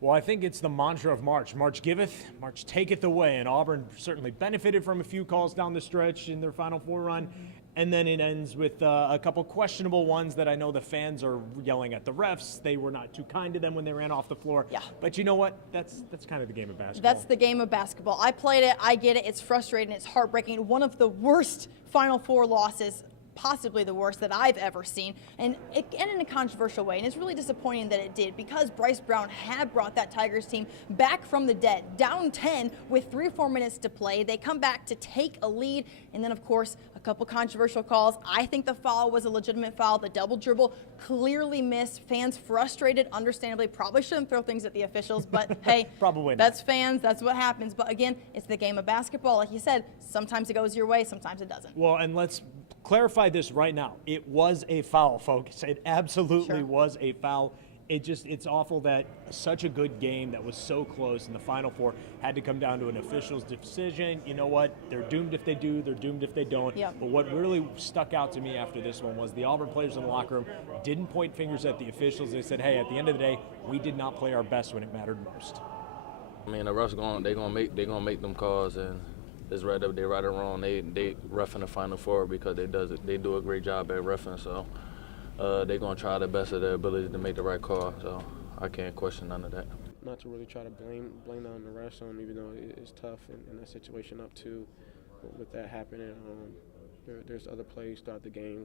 Well, I think it's the mantra of March. March giveth, March taketh away. And Auburn certainly benefited from a few calls down the stretch in their Final Four run. And then it ends with a couple questionable ones that I know the fans are yelling at the refs. They were not too kind to them when they ran off the floor. Yeah. But you know what? That's kind of the game of basketball. That's the game of basketball. I played it. I get it. It's frustrating. It's heartbreaking. One of the worst Final Four losses, possibly the worst that I've ever seen, and it ended in a controversial way, and it's really disappointing that it did, because Bryce Brown had brought that Tigers team back from the dead, down 10 with 3 or 4 minutes to play. They come back to take a lead, and then of course a couple controversial calls. I think the foul was a legitimate foul. The double dribble clearly missed. Fans frustrated, understandably, probably shouldn't throw things at the officials, but hey, probably that's fans, that's what happens. But again, it's the game of basketball. Like you said, sometimes it goes your way, sometimes it doesn't. Well, and let's clarify this right now. It was a foul, folks. It absolutely was a foul. It's awful that such a good game that was so close in the Final Four had to come down to an official's decision. You know what? They're doomed if they do. They're doomed if they don't. Yep. But what really stuck out to me after this one was the Auburn players in the locker room didn't point fingers at the officials. They said, hey, at the end of the day, we did not play our best when it mattered most. I mean, the refs they're gonna make them calls, and it's right up, they right or wrong. They ref in the Final Four because they do a great job at reffing. So they're gonna try the best of their ability to make the right call. So I can't question none of that. Not to really try to blame on the refs, even though it's tough in that situation up to with that happening. There's other plays throughout the game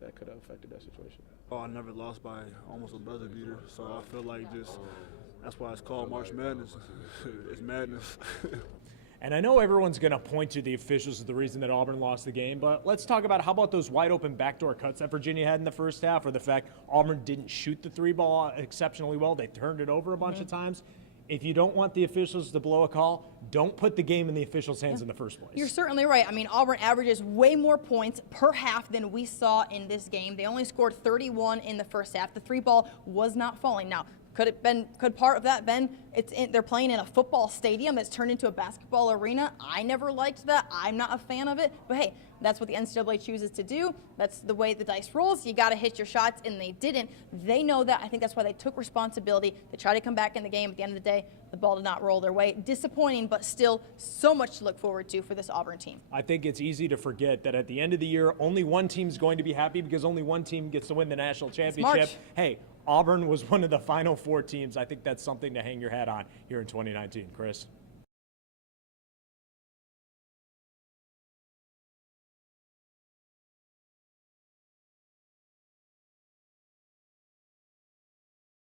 that could have affected that situation. Oh, I never lost by almost a buzzer beater, so I feel like that's why it's called March Madness. It's madness. And I know everyone's going to point to the officials as the reason that Auburn lost the game, but let's talk about how about those wide open backdoor cuts that Virginia had in the first half, or the fact Auburn didn't shoot the 3-ball exceptionally well. They turned it over a bunch of times. If you don't want the officials to blow a call, don't put the game in the officials' hands in the first place. You're certainly right. I mean, Auburn averages way more points per half than we saw in this game. They only scored 31 in the first half. The 3-ball was not falling. Now, could part of that been they're playing in a football stadium that's turned into a basketball arena? I never liked that. I'm not a fan of it. But hey, that's what the NCAA chooses to do. That's the way the dice rolls. You got to hit your shots, and they didn't. They know that. I think that's why they took responsibility. They tried to come back in the game. At the end of the day, the ball did not roll their way. Disappointing, but still so much to look forward to for this Auburn team. I think it's easy to forget that at the end of the year, only one team's going to be happy because only one team gets to win the national championship. Hey, Auburn was one of the Final Four teams. I think that's something to hang your hat on here in 2019. Chris?